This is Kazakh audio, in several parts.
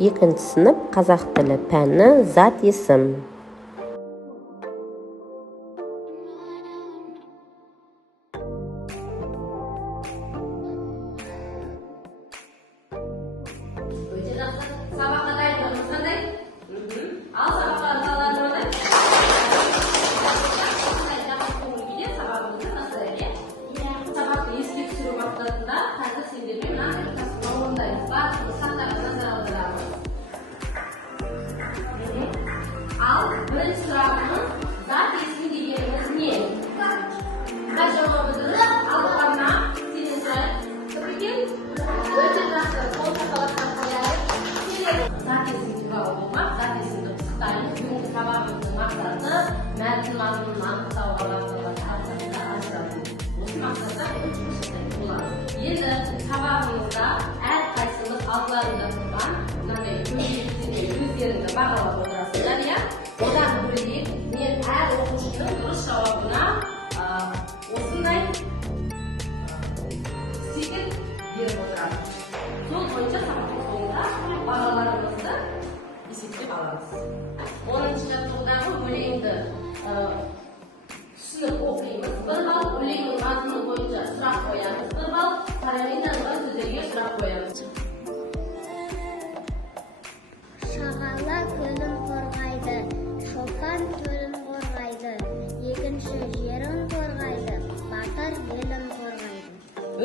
2 sınıf қазақ тілі пәні зат есім. Sabahla dayımlarımız qanday? Al sabahlar qalanlardan. Sabahımızda nasıl? Sabahı eslik sürü vaqtlarında hozir sizlarga bilan tasavvurlaymiz. Barchamiz xatlarga nazar audiramiz. Al, birinchi so'rovimiz zat ismi deganimiz ne? Va javobidir Alqarna, Sinisa, To'pikin, O'chirraqlar, qo'lqoqlar zat ismi javob olmak, zat ismini qiziqtiramiz. Bugungi xabarimizning maqsadi matn mazmunini aniqlab Endi xabarimizda har qaysimiz altlarida turgan bunday ko'zlaringizga bag'lab o'tirasizlar ya. Ular bilib, men har o'qishning durish javobini o'sinday sekin berib o'tiraman. So'z bo'yicha saboqimiz bo'yida bag'larimizni hisoblab olamiz. 10-chapturdagi o'yinni tushunib o'qiymiz. 1 ball o'yinning mazmuni bo'yicha so'roq qo'yamiz. 1 ball parametrlar va so'zlarga so'roq qo'yamiz. Шағала көлін қорғайды, шопан төлін қорғайды, егінші жерін қорғайды, батыр елін қорғайды.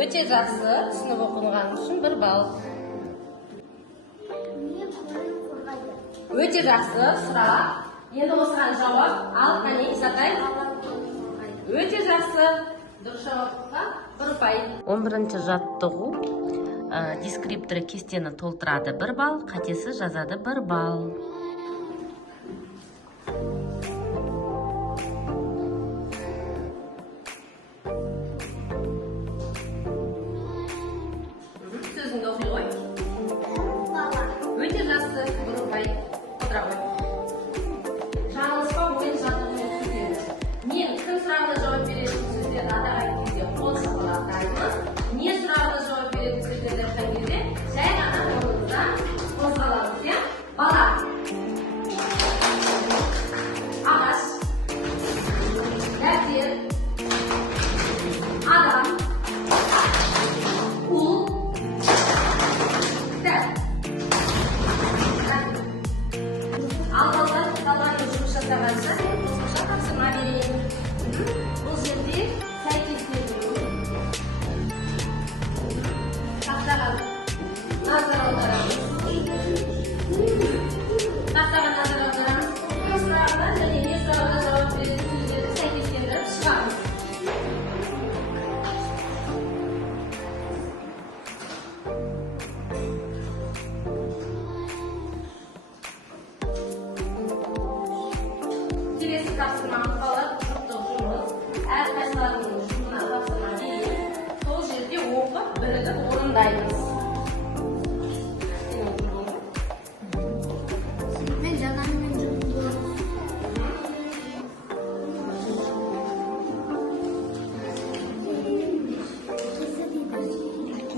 Өте жақсы, түсініп оқылғаны үшін 1 ball. Не көлін қорғайды? Өте жақсы, сұрақ. Енді осыған жауап ал, қане Исатай. Өте жақсы. Дұрыс жауапқа 1 пай. 11-ші жаттығу дескрипторы кестені толтырады 1 балл, қатесі жазады 1 балл. Сөзіңді оқи ғой. Бала. Өте жақсы, 1 пай. Отыра ғой. Жаңылыспа ойын жаттығумен сөздерді. Мен кім сұрағына жауап беретін сөздерді атаған кезде қол шапалақтаймыз. Не сұрағына жауап беретін сөздерді айтқан кезде жай ғана қолымыздан қозғаламыз, иә? Бала. Ағаш. Дәптер. Адам. Ұл. Кітап. Алғалар қалғанын жұмыс жасағанша қосымша тапсырма берейін. Бұл жерде сәйкестендіру. Тақтаға назар аударамыз. Тақтаға назар аударамыз. Кім сұрағына және не сұрағына жауап беретін сөздерді сәйкестендіріп шығамыз. Келесі тапсырмамыз қалады, жұптық жұмыс. Әр қайсыларының жұмысына тапсырма берейін. Сол жерде оқып, бірігіп орындаймыз. Мен жаңамен жүрмін.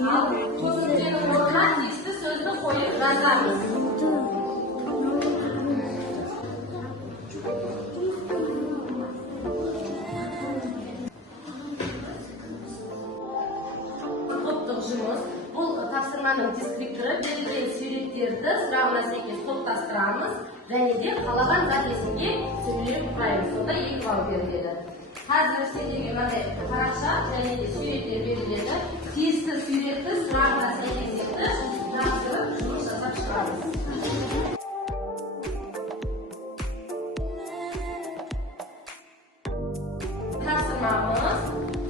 Ал көзіңденің орнына тиісті сөзді қойып жазамыз. Топтық жұмыс. Бұл тапсырманың дескрипторы берілген суреттерді сұрағына сәйкес топтастырамыз және де қалаған зат есімге сөйлеп құраймыз. Сонда 2 балл беріледі. Қазір сендерге мынандай парақша және де суреттер беріледі. Тиісті суретті сұрағына сәйкес жазып жұмыс жасап шығамыз. Тапсырмамыз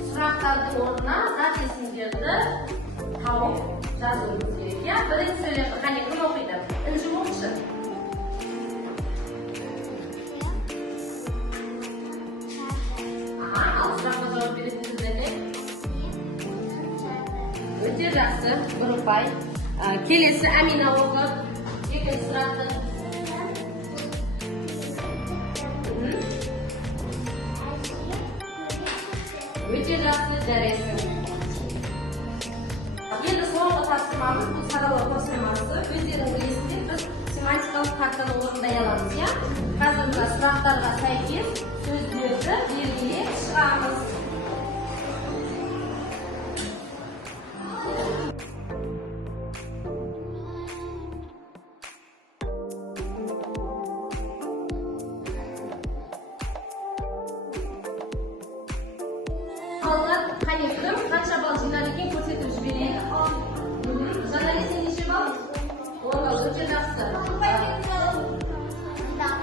сұрақтардың орнына зат есімдерді тауып жазуымыз керек. Я бірінші сөйлеп, қане кім оқиды? Інжім оқышы. Ал сұраққа жауап беретін сөздерді. Өте жақсы, 1 пай. Келесі Әмина оқып, екінші сұрақты. Өте жақсы, жарайсың. Енді соңғы тапсырмамыз бұл саралау тапсырмасы. Өздерің білесіздер, талаптарға сәйкес сөздерді белгілеп шығамыз. Балдар қане кім қанша балл жинады екен көрсетіп жіберейік. Жанар, сен неше балл? 10 балл, өте жақсы.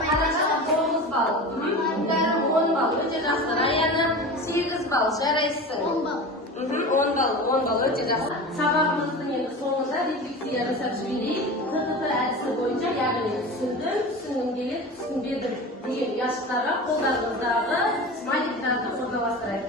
Қараша 9 балл. Ұндарым 10 балл, өте жақсы. Раяна 8 балл, жарайсың. 10 балл. 10 балл, өте жақсы. Сабағымыздың енді соңында рефлексия жасап жіберейік. ТТТ әдісі бойынша, яғни түсіндім, түсінгім келеді, түсінбедім деген ұяшықтарға қолдарыңыздағы смайликтарды орналастырайық.